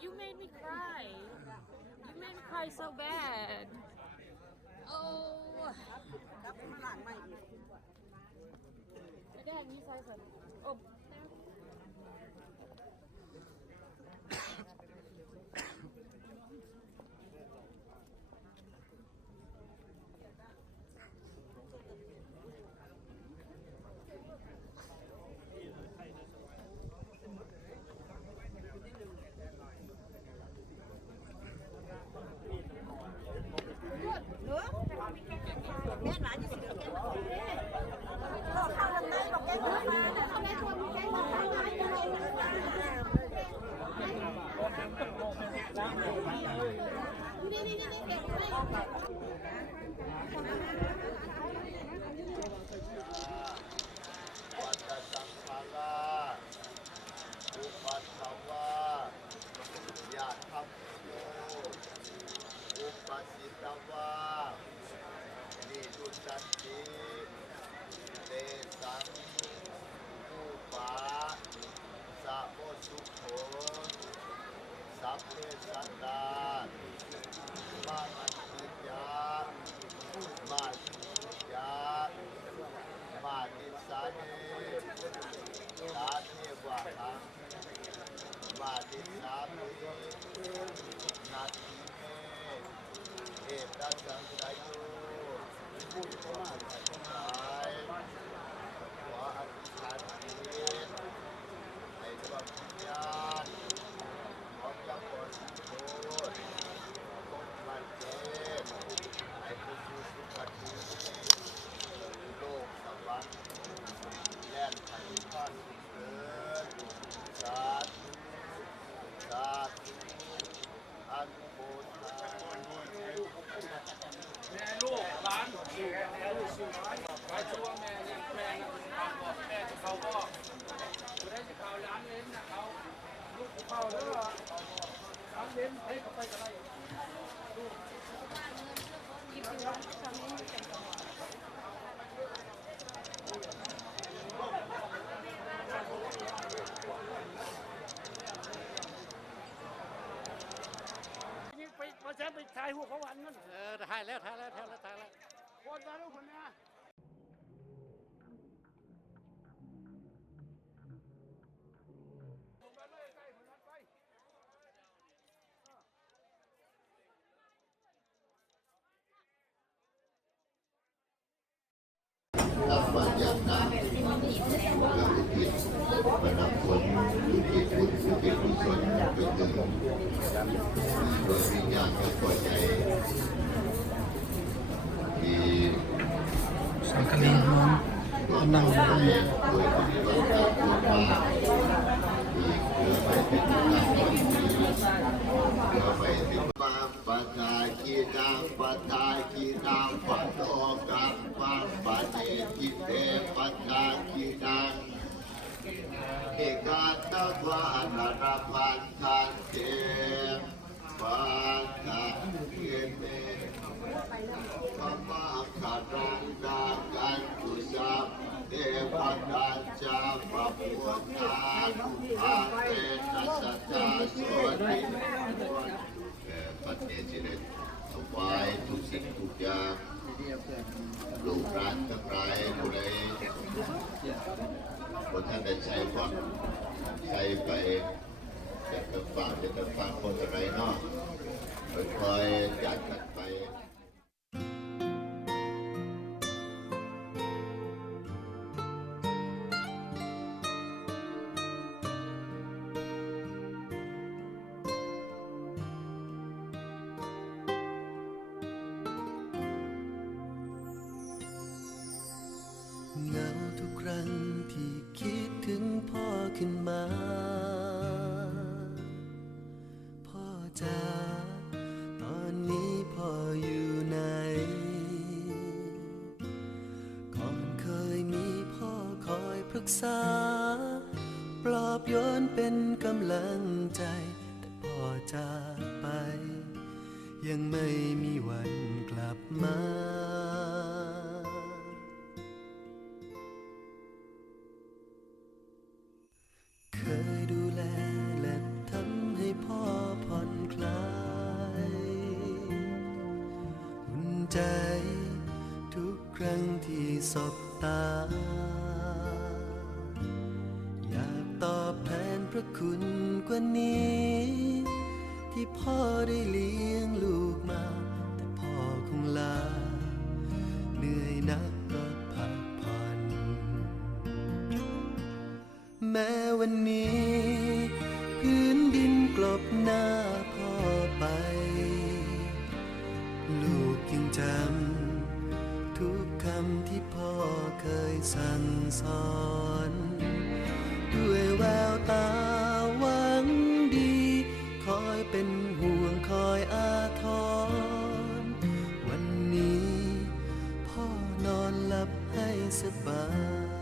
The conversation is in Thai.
You made me cry. You made me cry so bad. Oh. Dad, you say something. Oh.มาแจ้งไปถ่ายหัวเขาวันนั้นถ่ายแล้วคนมาลูกคนนี้รับบาดอย่างหนักการอุทิศบรรดาคนอุทิศบุญอุทิศกุศลจนถึงโดยวิญญาณก็ปล่อยใจที่สังกะลีน้องนั่งอยู่ตรงนี้โดยปฏิบัติตามกฎหมายที่เพื่อไปเป็นทางที่ดีเพื่อไปถึงมาปะทาคีนังปะทาคีนังปะโตกัมปังปะเนทิเตปะทาคีนังเอกาตวานาราพันธันเตปันธังเกเตธรรมะขัดรังดากันตุสัพเทวดาจาปะปุตตาอาเตนะสัจจาโสติปัจเจเจริญถวายทุกสิ่งทุกอย่างลูกหลานทั้งหลายผู้ใดคนท่านได้ใช้ฟังใช้ไปจะฟังคนอะไรเนาะค่อยๆจัดกันไป เหงาทุกครั้งที่คิดถึงพ่อขึ้นมา พ่อจ๋าตอนนี้พ่ออยู่ไหน ก่อนเคยมีพ่อคอยปรึกษา ปลอบโยนเป็นกำลังใจ แต่พ่อจากไป ยังไม่มีวันกลับมา ใจทุกครั้งที่สบตาอยากตอบแทนพระคุณกว่านี้ที่พ่อได้เลี้ยงลูกมาแต่พ่อคงลาเหนื่อยนักก็พักผ่อนแม้วันนี้พื้นดินกลบหน้าพ่อไปลูกยังจำทุกคำที่พ่อเคยสั่งสอนด้วยแววตาหวังดีคอยเป็นห่วงคอยอาทรวันนี้พ่อนอนหลับให้สบาย